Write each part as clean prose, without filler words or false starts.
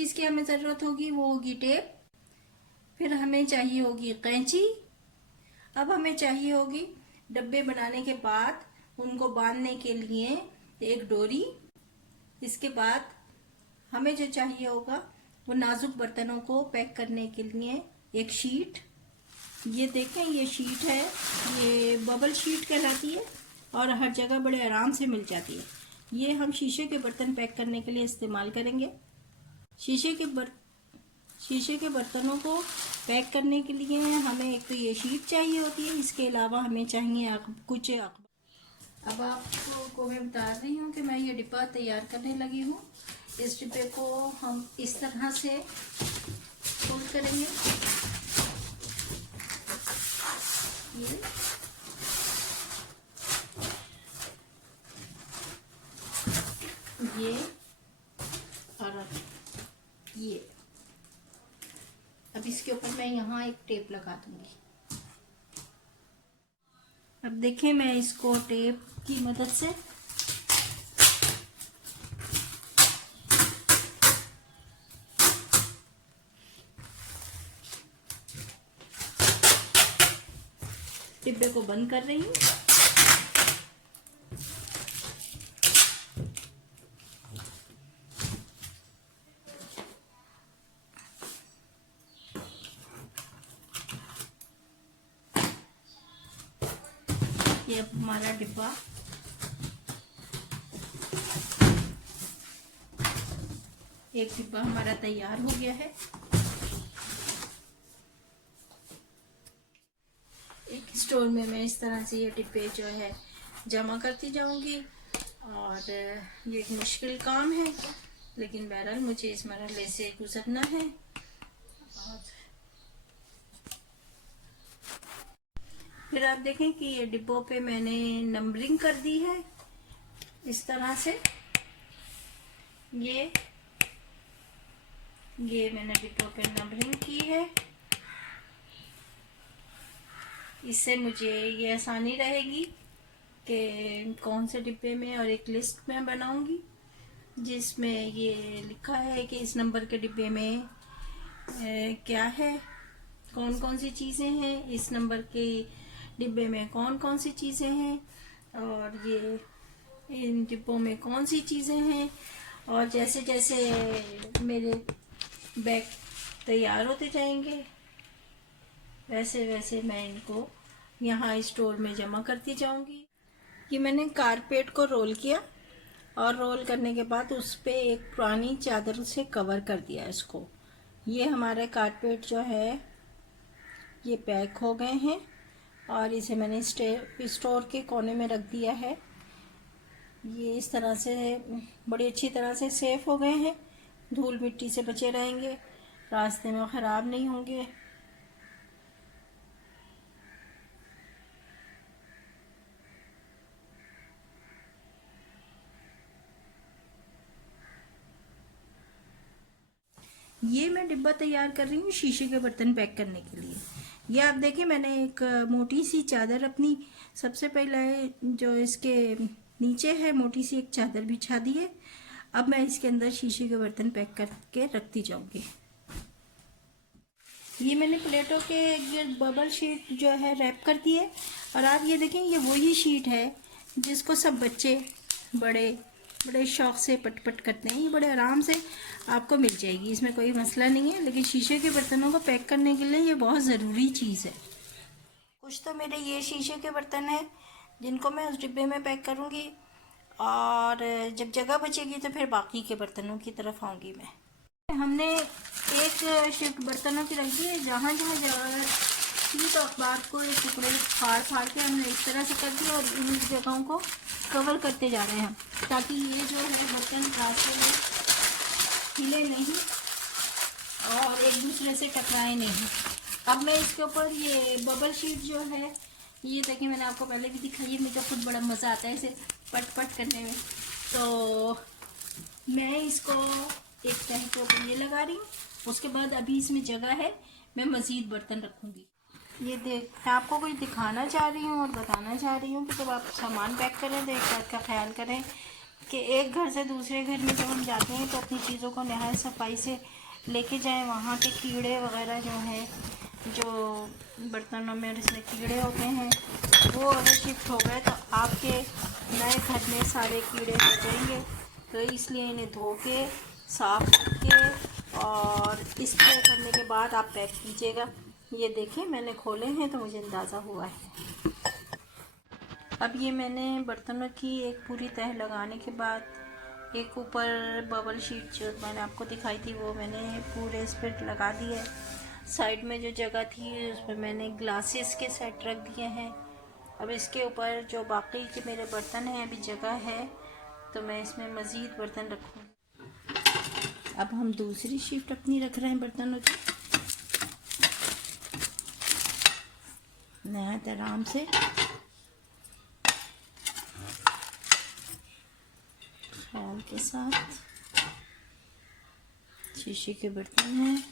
चीज़ की हमें ज़रूरत होगी वो होगी टेप। फिर हमें चाहिए होगी कैंची। अब हमें चाहिए होगी डब्बे बनाने के बाद उनको बांधने के लिए एक डोरी। इसके बाद हमें जो चाहिए होगा वो नाजुक बर्तनों को पैक करने के लिए एक शीट। ये देखें, ये शीट है, ये बबल शीट कहलाती है और हर जगह बड़े आराम से मिल जाती है। ये हम शीशे के बर्तन पैक करने के लिए इस्तेमाल करेंगे। शीशे के बर्तनों को पैक करने के लिए हमें एक तो ये शीट चाहिए होती है, इसके अलावा हमें चाहिए कुछ। अब आपको मैं बता रही हूँ कि मैं ये डिब्बा तैयार करने लगी हूँ। इस डिब्बे को हम इस तरह से फोल्ड करेंगे। ये और ये। अब इसके ऊपर मैं यहाँ एक टेप लगा दूंगी। अब देखें, मैं इसको टेप की मदद से डिब्बे को बंद कर रही हूँ। ये अब हमारा डिब्बा एक डिब्बा हमारा तैयार हो गया है। एक स्टोर में मैं इस तरह से ये डिब्बे जो है जमा करती जाऊंगी और ये एक मुश्किल काम है, लेकिन बहरहाल मुझे इस मरहले से गुजरना है। और फिर आप देखें कि ये डिब्बों पे मैंने नंबरिंग कर दी है इस तरह से। ये मैंने डिब्बों पे नंबरिंग की है। इससे मुझे ये आसानी रहेगी कि कौन से डिब्बे में, और एक लिस्ट में बनाऊंगी जिसमें ये लिखा है कि इस नंबर के डिब्बे में क्या है, कौन कौन सी चीज़ें हैं, इस नंबर के डिब्बे में कौन कौन सी चीज़ें हैं, और ये इन डिब्बों में कौन सी चीज़ें हैं। और जैसे जैसे मेरे बैग तैयार होते जाएंगे वैसे वैसे मैं इनको यहाँ स्टोर में जमा करती जाऊंगी। कि मैंने कारपेट को रोल किया और रोल करने के बाद उस पर एक पुरानी चादर से कवर कर दिया इसको। ये हमारे कारपेट जो है ये पैक हो गए हैं और इसे मैंने स्टोर के कोने में रख दिया है। ये इस तरह से बड़ी अच्छी तरह से सेफ हो गए हैं, धूल मिट्टी से बचे रहेंगे, रास्ते में ख़राब नहीं होंगे। ये मैं डिब्बा तैयार कर रही हूँ शीशे के बर्तन पैक करने के लिए। ये आप देखें, मैंने एक मोटी सी चादर अपनी सबसे पहले जो इसके नीचे है मोटी सी एक चादर बिछा दी है। अब मैं इसके अंदर शीशे के बर्तन पैक करके रखती जाऊंगी। ये मैंने प्लेटों के बबल शीट जो है रैप कर दी है। और आप ये देखें, ये वही शीट है जिसको सब बच्चे बड़े बड़े शौक से पट करते हैं। ये बड़े आराम से आपको मिल जाएगी, इसमें कोई मसला नहीं है। लेकिन शीशे के बर्तनों को पैक करने के लिए ये बहुत ज़रूरी चीज़ है। कुछ तो मेरे ये शीशे के बर्तन हैं जिनको मैं उस डिब्बे में पैक करूँगी, और जब जगह बचेगी तो फिर बाकी के बर्तनों की तरफ आऊँगी मैं। हमने एक शिफ्ट बर्तनों की रख दी है, जहाँ जहाँ जगह थी तो अखबार को एक टुकड़े फाड़ के हमने इस तरह से कर दिया और इन जगहों को कवर करते जा रहे हैं ताकि ये जो है बर्तन रास्ते में हिले नहीं और एक दूसरे से टकराए नहीं। अब मैं इसके ऊपर ये बबल शीट जो है, ये देखिए मैंने आपको पहले भी दिखाई है, मुझे खुद बड़ा मज़ा आता है इसे पट करने में। तो मैं इसको एक तह के ऊपर ये लगा रही हूँ। उसके बाद अभी इसमें जगह है, मैं मज़ीद बर्तन रखूँगी। ये देख आपको कुछ दिखाना चाह रही हूँ और बताना चाह रही हूँ कि जब आप सामान पैक करें तो एक बात का ख्याल करें कि एक घर से दूसरे घर में जब हम जाते हैं तो अपनी चीज़ों को नहायत सफाई से लेके जाएं। वहाँ के कीड़े वगैरह जो हैं, जो बर्तनों में इसमें कीड़े होते हैं, वो अगर शिफ्ट हो गए तो आपके नए घर में सारे कीड़े हो जाएंगे। तो इसलिए इन्हें धो के साफ करके और स्प्रे करने के बाद आप पैक कीजिएगा। ये देखिए मैंने खोले हैं तो मुझे अंदाज़ा हुआ है। अब ये मैंने बर्तनों की एक पूरी तह लगाने के बाद एक ऊपर बबल शीट जो मैंने आपको दिखाई थी वो मैंने पूरे इस पर लगा दी है। साइड में जो जगह थी उसमें मैंने ग्लासेस के सेट रख दिए हैं। अब इसके ऊपर जो बाकी के मेरे बर्तन हैं अभी जगह है तो मैं इसमें मज़ीद बर्तन रखूँ। अब हम दूसरी शिफ्ट अपनी रख रहे हैं बर्तनों की, नहायत आराम से ख्याल के साथ। शीशे के बर्तन हैं।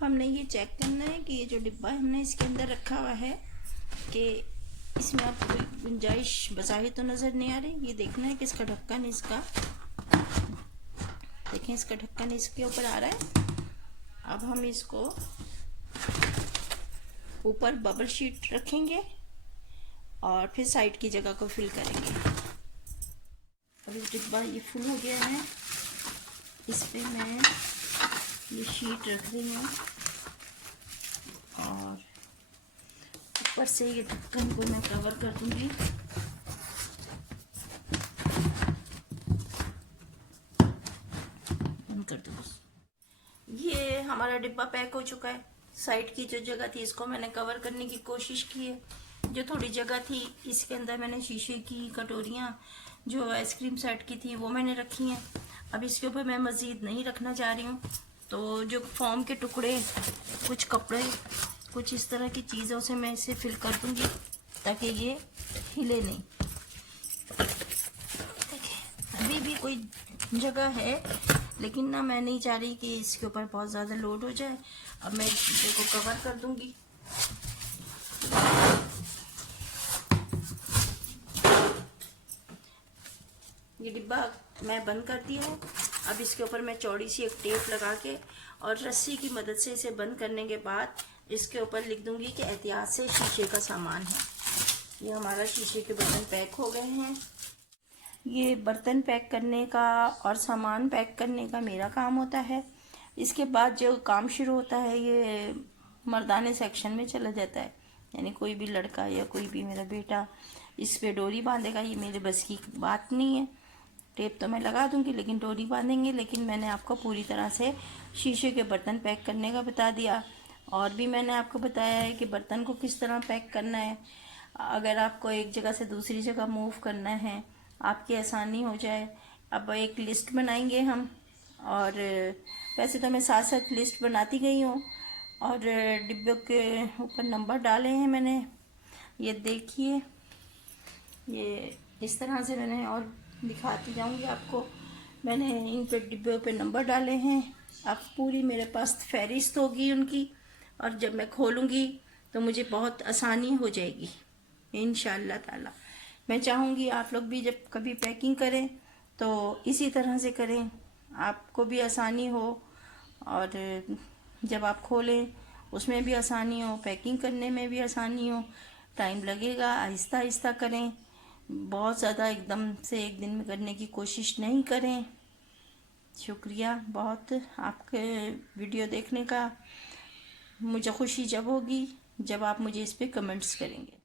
हमने ये चेक करना है कि ये जो डिब्बा हमने इसके अंदर रखा हुआ है कि इसमें अब कोई गुंजाइश बचाई तो नज़र नहीं आ रही। ये देखना है कि इसका ढक्कन, इसका देखें, इसका ढक्कन इसके ऊपर आ रहा है। अब हम इसको ऊपर बबल शीट रखेंगे और फिर साइड की जगह को फिल करेंगे। अब इस डिब्बा ये फुल हो गया है, इस पे मैं ये शीट रख रही हूँ और ऊपर से ये ढक्कन को मैं कवर कर दूंगी। बंद कर दो। ये हमारा डिब्बा पैक हो चुका है। साइड की जो जगह थी इसको मैंने कवर करने की कोशिश की है। जो थोड़ी जगह थी इसके अंदर मैंने शीशे की कटोरियाँ जो आइसक्रीम सेट की थी वो मैंने रखी हैं। अब इसके ऊपर मैं मज़ीद नहीं रखना चाह रही हूँ। तो जो फोम के टुकड़े, कुछ कपड़े, कुछ इस तरह की चीज़ों से मैं इसे फिल कर दूंगी ताकि ये हिले नहीं। देखिए अभी भी कोई जगह है लेकिन ना मैं नहीं चाह रही कि इसके ऊपर बहुत ज़्यादा लोड हो जाए। अब मैं डिब्बे को कवर कर दूंगी। ये डिब्बा मैं बंद कर दिया है। अब इसके ऊपर मैं चौड़ी सी एक टेप लगा के और रस्सी की मदद से इसे बंद करने के बाद इसके ऊपर लिख दूंगी कि एहतियात से शीशे का सामान है। ये हमारा शीशे के बर्तन पैक हो गए हैं। ये बर्तन पैक करने का और सामान पैक करने का मेरा काम होता है। इसके बाद जो काम शुरू होता है ये मर्दाने सेक्शन में चला जाता है। यानी कोई भी लड़का या कोई भी मेरा बेटा इस पे डोरी बांधेगा। ये मेरे बस की बात नहीं है। टेप तो मैं लगा दूंगी लेकिन डोरी बांधेंगे। लेकिन मैंने आपको पूरी तरह से शीशे के बर्तन पैक करने का बता दिया और भी मैंने आपको बताया है कि बर्तन को किस तरह पैक करना है। अगर आपको एक जगह से दूसरी जगह मूव करना है आपकी आसानी हो जाए। अब एक लिस्ट बनाएंगे हम, और वैसे तो मैं साथ साथ लिस्ट बनाती गई हूँ और डिब्बे के ऊपर नंबर डाले हैं मैंने। ये देखिए, ये इस तरह से मैंने और दिखाती जाऊंगी आपको। मैंने इन पे डिब्बे पे नंबर डाले हैं। अब पूरी मेरे पास फहरिस्त होगी उनकी और जब मैं खोलूँगी तो मुझे बहुत आसानी हो जाएगी इंशाअल्लाह ताला। मैं चाहूँगी आप लोग भी जब कभी पैकिंग करें तो इसी तरह से करें, आपको भी आसानी हो और जब आप खोलें उसमें भी आसानी हो, पैकिंग करने में भी आसानी हो। टाइम लगेगा, आहिस्ता आहिस्ता करें, बहुत ज़्यादा एकदम से एक दिन में करने की कोशिश नहीं करें। शुक्रिया बहुत आपके वीडियो देखने का। मुझे खुशी जब होगी जब आप मुझे इस पे कमेंट्स करेंगे।